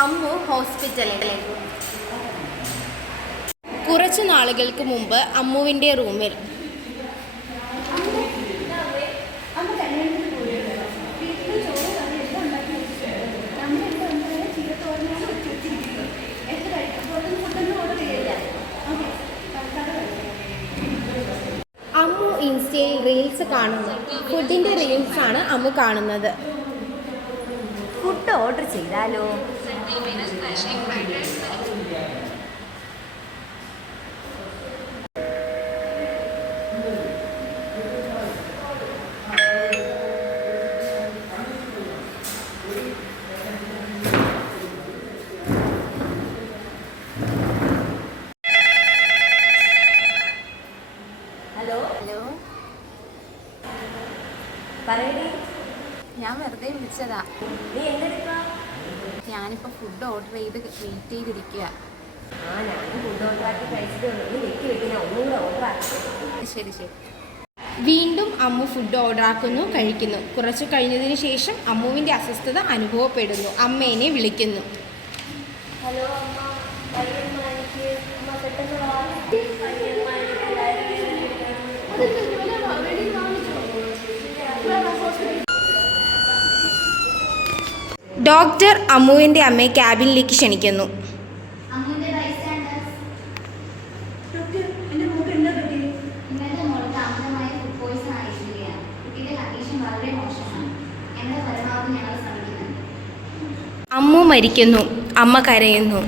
അമ്മു ഹോസ്പിറ്റലിൽ. കുറച്ചു നാളുകൾക്ക് മുമ്പ് അമ്മുവിൻ്റെ റൂമിൽ അമ്മു ഇൻസ്റ്റയിൽ റീൽസ് കാണുന്നു. ഫുഡിൻ്റെ റീൽസാണ് അമ്മു കാണുന്നത്. ഫുഡ് ഓർഡർ ചെയ്താലോ? ഹലോ ഹലോ, പറയടി. ഞാൻ വെറുതെ വിളിച്ചതാ. നീ എന്തെടുക്കാ? ഞാനിപ്പോൾ ഫുഡ് ഓർഡർ ചെയ്ത് വെയിറ്റ് ചെയ്തിരിക്കുക. ഞാനും ഫുഡ് ഓർഡർ ആക്കി കഴിച്ചിട്ട് നീ വെക്കി വെക്കി ഞാൻ ഒന്നുകൂടെ ഓർഡർ ആക്കി. ശരി ശരി. വീണ്ടും അമ്മു ഫുഡ് ഓർഡറാക്കുന്നു, കഴിക്കുന്നു. കുറച്ച് കഴിഞ്ഞതിന് ശേഷം അമ്മുവിൻ്റെ അസ്വസ്ഥത അനുഭവപ്പെടുന്നു. അമ്മേനെ വിളിക്കുന്നു. ഹലോ അമ്മ, കഴിയമ്മ, എനിക്ക് അമ്മ പെട്ടെന്ന് വാ. ഡോക്ടർ അമ്മുവിൻ്റെ അമ്മയെ ക്യാബിനിലേക്ക് ക്ഷണിക്കുന്നു. അമ്മു മരിക്കുന്നു. അമ്മ കരയുന്നു.